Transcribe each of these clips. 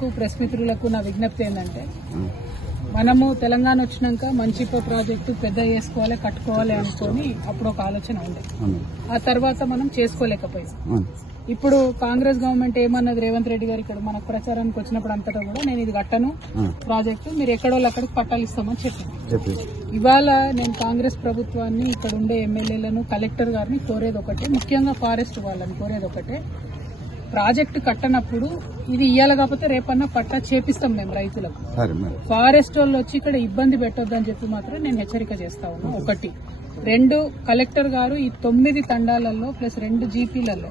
Press మిత్రులకు నా విజ్ఞప్తి ఏంటంటే మనము తెలంగాణ వచ్చినాక మంచిపో ప్రాజెక్టు పెద్ద చేసుకోవాలి కట్టుకోవాలి అనుకొని అప్పుడు ఒక ఆలోచన ఉంది. ఆ తర్వాత మనం చేసుకోలేకపోయాం. ఇప్పుడు కాంగ్రెస్ గవర్నమెంట్ ఏమన్నది, రేవంత్ రెడ్డి గారు ఇక్కడ మనకు ప్రచారానికి వచ్చినప్పుడు అంతటా కూడా నేను ఇది కట్టను ప్రాజెక్టు, మీరు ఎక్కడో అక్కడికి పట్టాలు ఇస్తామని చెప్పింది. ఇవాళ నేను కాంగ్రెస్ ప్రభుత్వాన్ని, ఇక్కడ ఉండే ఎమ్మెల్యేలను, కలెక్టర్ గారిని కోరేది ఒకటే, ముఖ్యంగా ఫారెస్ట్ వాళ్ళని కోరేది ఒకటే, ప్రాజెక్టు కట్టనప్పుడు ఇది ఇయ్యాలి కాకపోతే రేపన్నా పట్టా చేపిస్తాం మేము రైతులకు. ఫారెస్ట్ వాళ్ళు వచ్చి ఇక్కడ ఇబ్బంది పెట్టొద్దని చెప్పి మాత్రం నేను హెచ్చరిక చేస్తా ఉన్నా. ఒకటి. రెండు, కలెక్టర్ గారు ఈ 9 తండాలలో ప్లస్ 2 జీపీలలో,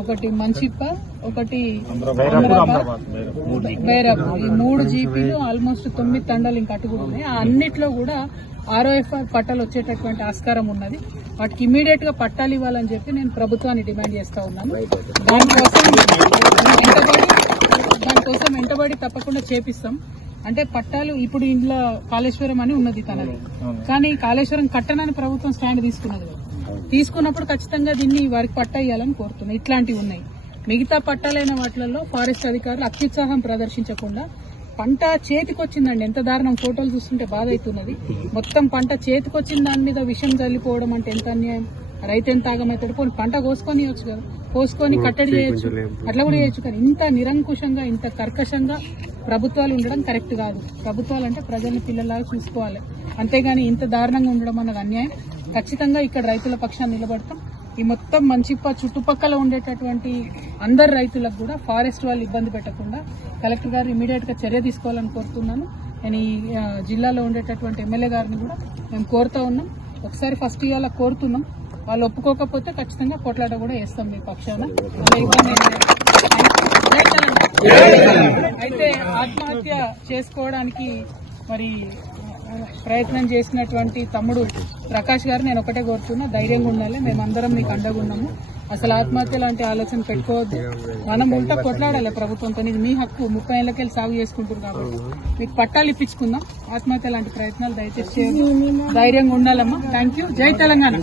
ఒకటి మంచిప్ప, ఒకటి బైరాబాద్, ఈ 3 జీపీలు ఆల్మోస్ట్ 9 తండాలు ఇంకా అటు కూడా ఉన్నాయి. ఆ అన్నిట్లో కూడా ROFR పట్టాలు వచ్చేటటువంటి ఆస్కారం ఉన్నది. వాటికి ఇమీడియట్ గా పట్టాలు ఇవ్వాలని చెప్పి నేను ప్రభుత్వాన్ని డిమాండ్ చేస్తా ఉన్నాను. దానికోసం వెంటబడి తప్పకుండా చేపిస్తాం. అంటే పట్టాలు ఇప్పుడు ఇంట్లో కాళేశ్వరం అని ఉన్నది తనది, కానీ కాళేశ్వరం కట్టనని ప్రభుత్వం స్టాండ్ తీసుకున్నది. తీసుకున్నప్పుడు ఖచ్చితంగా దీన్ని వారికి పట్టా ఇవ్వాలని కోరుతున్నాం. ఇట్లాంటివి ఉన్నాయి. మిగతా పట్టాలైన వాటిలలో ఫారెస్ట్ అధికారులు అత్యుత్సాహం ప్రదర్శించకుండా, పంట చేతికొచ్చిందండి, ఎంత దారుణం, ఫోటోలు చూస్తుంటే బాధ అవుతున్నది. మొత్తం పంట చేతికొచ్చిన దాని మీద విషం చల్లిపోవడం అంటే ఎంత అన్యాయం. రైతు ఎంత ఆగమవుతాడు. పోనీ పంట కోసుకొని ఇవ్వచ్చు కదా, కోసుకొని కట్టడి చేయొచ్చు, అట్లా కూడా చేయొచ్చు. కానీ ఇంత నిరంకుశంగా, ఇంత కర్కశంగా ప్రభుత్వాలు ఉండడం కరెక్ట్ కాదు. ప్రభుత్వాలు అంటే ప్రజల్ని పిల్లలాగా చూసుకోవాలి, అంతేగాని ఇంత దారుణంగా ఉండడం అన్నది అన్యాయం. ఖచ్చితంగా ఇక్కడ రైతుల పక్షాన్ని నిలబడతాం. ఈ మొత్తం మంచిప్ప చుట్టుపక్కల ఉండేటటువంటి అందరు రైతులకు కూడా ఫారెస్ట్ వాళ్ళు ఇబ్బంది పెట్టకుండా కలెక్టర్ గారు ఇమీడియట్ గా చర్య తీసుకోవాలని కోరుతున్నాను. నేను ఈ జిల్లాలో ఉండేటటువంటి ఎమ్మెల్యే గారిని కూడా మేము కోరుతా ఉన్నాం. ఒకసారి ఫస్ట్ ఇవాళ కోరుతున్నాం, వాళ్ళు ఒప్పుకోకపోతే ఖచ్చితంగా కొట్లాట కూడా వేస్తాం మీ పక్షాన. అయితే ఆత్మహత్య చేసుకోవడానికి మరి ప్రయత్నం చేసినటువంటి తమ్ముడు ప్రకాష్ గారు నేను ఒకటే కోరుతున్నా, ధైర్యంగా ఉండాలి. మేమందరం మీకు అండగా ఉన్నాము. అసలు ఆత్మహత్య లాంటి ఆలోచన పెట్టుకోవద్దు. మనం ఉల్టా కొట్లాడాలి ప్రభుత్వంతో. ఇది మీ హక్కు, 30 ఏళ్లకెళ్ళి సాగు చేసుకుంటారు కాబట్టి మీకు పట్టాలు ఇప్పించుకుందాం. ఆత్మహత్య లాంటి ప్రయత్నాలు దయచేసి చేయొద్దు. ధైర్యంగా ఉండాలమ్మా. Thank you. జై తెలంగాణ.